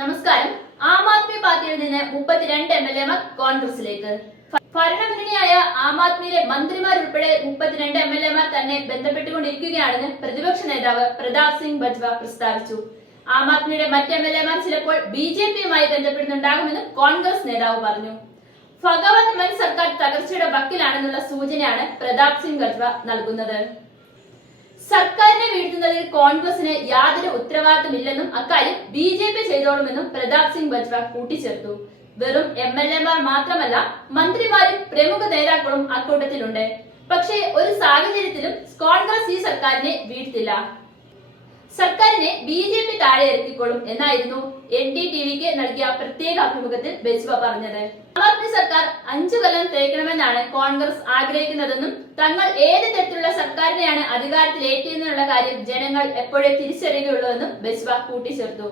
നമസ്കാരം. ആം ആദ്മി പാർട്ടിയിൽ നിന്ന് 32 എംഎൽഎമാർ കോൺഗ്രസിലേക്ക്. ഭരണമുന്നണിയായ ആം ആദ്മിയിലെ മന്ത്രിമാരുൾപ്പെടെ 32 എംഎൽഎമാർ തന്നെ ബന്ധപ്പെട്ടുകൊണ്ടിരിക്കുകയാണെന്ന് പ്രതിപക്ഷ നേതാവ് പ്രതാപ് സിംഗ് ബജ്വ പ്രസ്താവിച്ചു. ആം ആദ്മിയുടെ മറ്റ് എംഎൽഎമാർ ചിലപ്പോൾ ബിജെപിയുമായി ബന്ധപ്പെടുന്നുണ്ടാകുമെന്നും കോൺഗ്രസ് നേതാവ് പറഞ്ഞു. ഭഗവത് മാൻ സർക്കാർ തകർച്ചയുടെ വക്കിലാണെന്നുള്ള സൂചനയാണ് പ്രതാപ് സിംഗ് ബജ്വ നൽകുന്നത്. സർക്കാരിനെ വീഴ്ത്തുന്നതിൽ കോൺഗ്രസിന് യാതൊരു ഉത്തരവാദിത്തമില്ലെന്നും അക്കാര്യം ബിജെപി ചെയ്തോളുമെന്നും പ്രതാപ് സിംഗ് ബജ്വ കൂട്ടിച്ചേർത്തു. വെറും എംഎൽഎമാർ മാത്രമല്ല, മന്ത്രിമാരും പ്രമുഖ നേതാക്കളും അക്കൂട്ടത്തിലുണ്ട്. പക്ഷേ ഒരു സാഹചര്യത്തിലും കോൺഗ്രസ് ഈ സർക്കാരിനെ വീഴ്ത്തില്ല. സർക്കാരിനെ ബിജെപി താഴെ ഇറക്കിക്കൊള്ളും എന്നായിരുന്നു NDTVക്ക് നൽകിയ പ്രത്യേക അഭിമുഖത്തിൽ ബജ്വ പറഞ്ഞത്. ആം ആദ്മി സർക്കാർ 5 കൊല്ലം തേക്കണമെന്നാണ് കോൺഗ്രസ് ആഗ്രഹിക്കുന്നതെന്നും തങ്ങൾ ഏത് തരത്തിലുള്ള സർക്കാരിനെയാണ് അധികാരത്തിലേറ്റിയെന്നുള്ള കാര്യം ജനങ്ങൾ എപ്പോഴേ തിരിച്ചറിയുകയുള്ളൂവെന്നും ബജ്വ കൂട്ടിച്ചേർത്തു.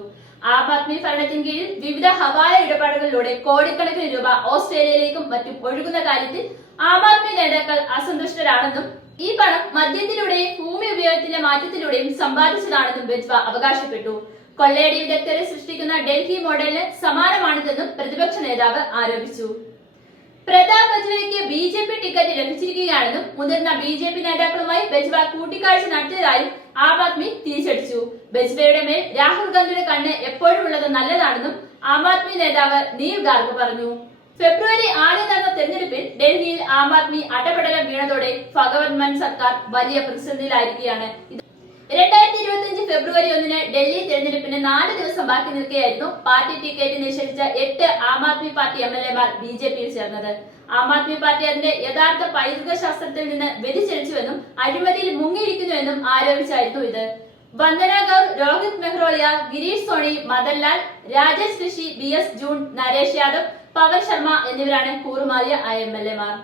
ആം ആദ്മി ഭരണത്തിന് കീഴിൽ വിവിധ ഹവാല ഇടപാടുകളിലൂടെ കോടിക്കണക്കിന് രൂപ ഓസ്ട്രേലിയയിലേക്കും മറ്റും ഒഴുകുന്ന കാര്യത്തിൽ ആം ആദ്മി നേതാക്കൾ അസന്തുഷ്ടരാണെന്നും ഈ പണം മദ്യത്തിലൂടെയും ഭൂമി ഉപയോഗത്തിന്റെ മാറ്റത്തിലൂടെയും സമ്പാദിച്ചതാണെന്നും ബജ്വ അവകാശപ്പെട്ടു. കൊള്ളയടി വിദഗ്ധരെ സൃഷ്ടിക്കുന്ന ഡൽഹി മോഡലിന് സമാനമാണിതെന്നും പ്രതിപക്ഷ നേതാവ് ആരോപിച്ചു. പ്രതാപ് ബജ്വയ്ക്ക് ബിജെപി ടിക്കറ്റ് ലഭിച്ചിരിക്കുകയാണെന്നും മുതിർന്ന ബിജെപി നേതാക്കളുമായി ബജ്വ കൂട്ടിക്കാഴ്ച നടത്തിയതായും ആം ആദ്മി തിരിച്ചടിച്ചു. ബജ്വയുടെ മേൽ രാഹുൽ ഗാന്ധിയുടെ കണ്ണ് എപ്പോഴും ഉള്ളത് നല്ലതാണെന്നും ആം ആദ്മി നേതാവ് നീൽ ഗാർഗ് പറഞ്ഞു. ഫെബ്രുവരി 6 നടന്ന തെരഞ്ഞെടുപ്പിൽ ഡൽഹിയിൽ ആം ആദ്മി അടപടലം വീണതോടെ ഭഗവത് മാൻ സർക്കാർ വലിയ പ്രതിസന്ധിയിലായിരിക്കുകയാണ്. 2025 ഫെബ്രുവരി 1 ഡൽഹി തെരഞ്ഞെടുപ്പിന് 4 ദിവസം ബാക്കി നിൽക്കെയായിരുന്നു പാർട്ടി ടിക്കറ്റ് നിഷേധിച്ച 8 ആം ആദ്മി പാർട്ടി എംഎൽഎമാർ ബിജെപിയിൽ ചേർന്നത്. ആം ആദ്മി പാർട്ടി അതിന്റെ യഥാർത്ഥ പൈതൃക ശാസ്ത്രത്തിൽ നിന്ന് വ്യതിചലിച്ചുവെന്നും അഴിമതിയിൽ മുങ്ങിയിരിക്കുന്നുവെന്നും ആരോപിച്ചായിരുന്നു ഇത്. വന്ദന ഗൌർ, രോഹിത് മെഹ്റോളിയ, ഗിരീഷ് സോണി, മദൻലാൽ, രാജേഷ് ഋഷി, BS ജൂൺ, നരേഷ് യാദവ്, പവൻ ശർമ്മ എന്നിവരാണ് കൂറുമാറിയ എംഎൽഎമാർ.